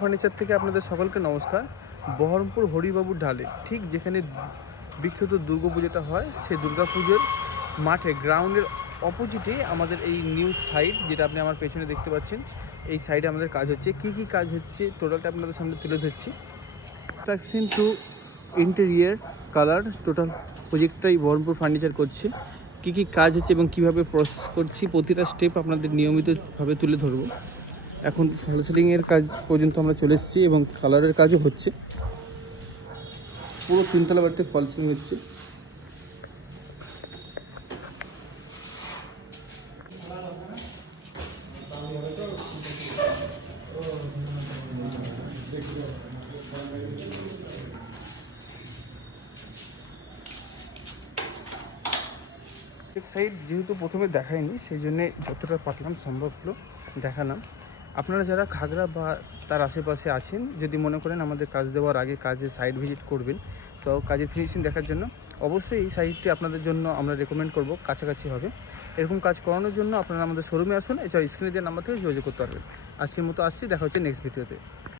Furniture থেকে আপনাদের সকলকে নমস্কার। বহরমপুর হরিবাবুর ঢালে ঠিক যেখানে বিখ্যাত দুর্গাপুজোটা হয়, সেই দুর্গাপুজোর মাঠে গ্রাউন্ডের অপোজিটে আমাদের এই নিউ সাইট, যেটা আপনি আমার পেছনে দেখতে পাচ্ছেন, এই সাইডে আমাদের কাজ হচ্ছে। কি কি কাজ হচ্ছে টোটালটা আপনাদের সামনে তুলে ধরছি। Construction to interior colour total প্রজেক্টটাই বহরমপুর ফার্নিচার করছে। কি কি কাজ হচ্ছে এবং কিভাবে প্রসেস করছি প্রতিটা স্টেপ আপনাদের নিয়মিতভাবে তুলে ধরবো। এখন ফল সিলিংয়ের কাজ পর্যন্ত আমরা চলে এসেছি এবং কালারের কাজও হচ্ছে। পুরো তিনতলা বাড়িতে ফল সিলিং হচ্ছে। এক সাইড যেহেতু প্রথমে দেখায়নি, সেই জন্যে যতটা পারলাম সম্ভব হলো দেখালাম। আপনারা যারা খাগড়া বা তার আশেপাশে আছেন, যদি মনে করেন আমাদের কাজ দেওয়ার আগে কাজে সাইট ভিজিট করবেন, তো কাজের ফিনিশিং দেখার জন্য অবশ্যই এই সাইটটি আপনাদের জন্য আমরা রেকমেন্ড করব। কাছাকাছি হবে। এরকম কাজ করানোর জন্য আপনারা আমাদের শোরুমে আসুন, এছাড়া স্ক্রিনে দেওয়ার নাম্বার থেকে যোগাযোগ করতে পারবেন। আজকের মতো আসছি, দেখা হচ্ছে নেক্সট ভিডিওতে।